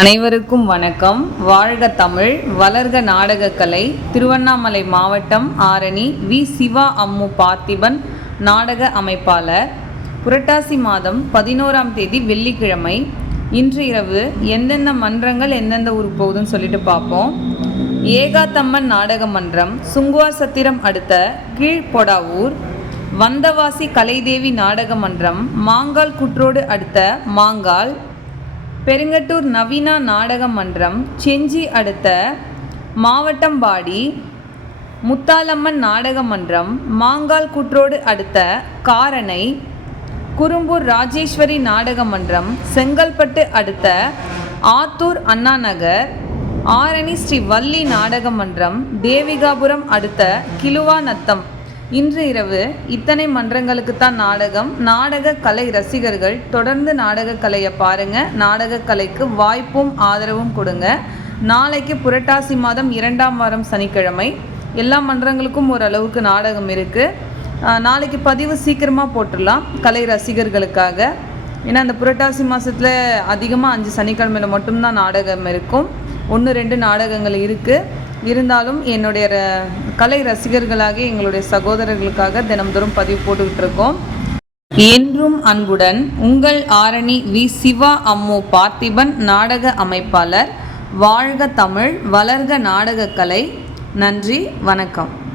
அனைவருக்கும் வணக்கம். வாழ்க தமிழ் வளர்க நாடகக்கலை திருவண்ணாமலை மாவட்டம் ஆரணி வி. சிவா அம்மு பார்த்திபன் நாடக அமைப்பாளர். புரட்டாசி மாதம் பதினோராம் தேதி வெள்ளிக்கிழமை. இன்று இரவு எந்தெந்த மன்றங்கள் எந்தெந்த ஊர் போகுதுன்னு சொல்லிட்டு பார்ப்போம். ஏகாத்தம்மன் நாடக மன்றம் சுங்குவார் சத்திரம் அடுத்த கீழ்பொடாவூர். வந்தவாசி கலைதேவி நாடக மன்றம் மாங்கால் குற்றோடு அடுத்த மாங்கால். பெருங்கட்டூர் நவீனா நாடக மன்றம் செஞ்சி அடுத்த மாவட்டம்பாடி முத்தாலம்மன் நாடக மன்றம் மாங்கால் குற்றோடு அடுத்த காரணை குறும்பூர் ராஜேஸ்வரி நாடக மன்றம் செங்கல்பட்டு அடுத்த ஆத்தூர் அண்ணாநகர் ஆரணி ஸ்ரீ வள்ளி நாடக மன்றம் தேவிகாபுரம் அடுத்த கிலுவா நத்தம். இன்று இரவு இத்தனை மன்றங்களுக்குத்தான் நாடகம். நாடக கலை ரசிகர்கள் தொடர்ந்து நாடக கலையை பாருங்க. நாடக கலைக்கு வாய்ப்பும் ஆதரவும் கொடுங்க. நாளைக்கு புரட்டாசி மாதம் இரண்டாம் வாரம் சனிக்கிழமை. எல்லா மன்றங்களுக்கும் ஓரளவுக்கு நாடகம் இருக்குது நாளைக்கு பதிவு சீக்கிரமாக போட்டுடலாம் கலை ரசிகர்களுக்காக. ஏன்னா அந்த புரட்டாசி மாதத்தில் அதிகமாக அஞ்சு சனிக்கிழமையில் மட்டும்தான் நாடகம் இருக்கும். ஒன்று ரெண்டு நாடகங்கள் இருக்குது இருந்தாலும் என்னுடைய ர- கலை ரசிகர்களாக எங்களுடைய சகோதரர்களுக்காக தினம்தோறும் பதிவு போட்டுக்கிட்டு இருக்கோம். என்றும் அன்புடன் உங்கள் ஆரணி வி. சிவா அம்மு பார்த்திபன் நாடக அமைப்பாளர் வாழ்க தமிழ் வளர்க நாடகக்கலை. நன்றி வணக்கம்.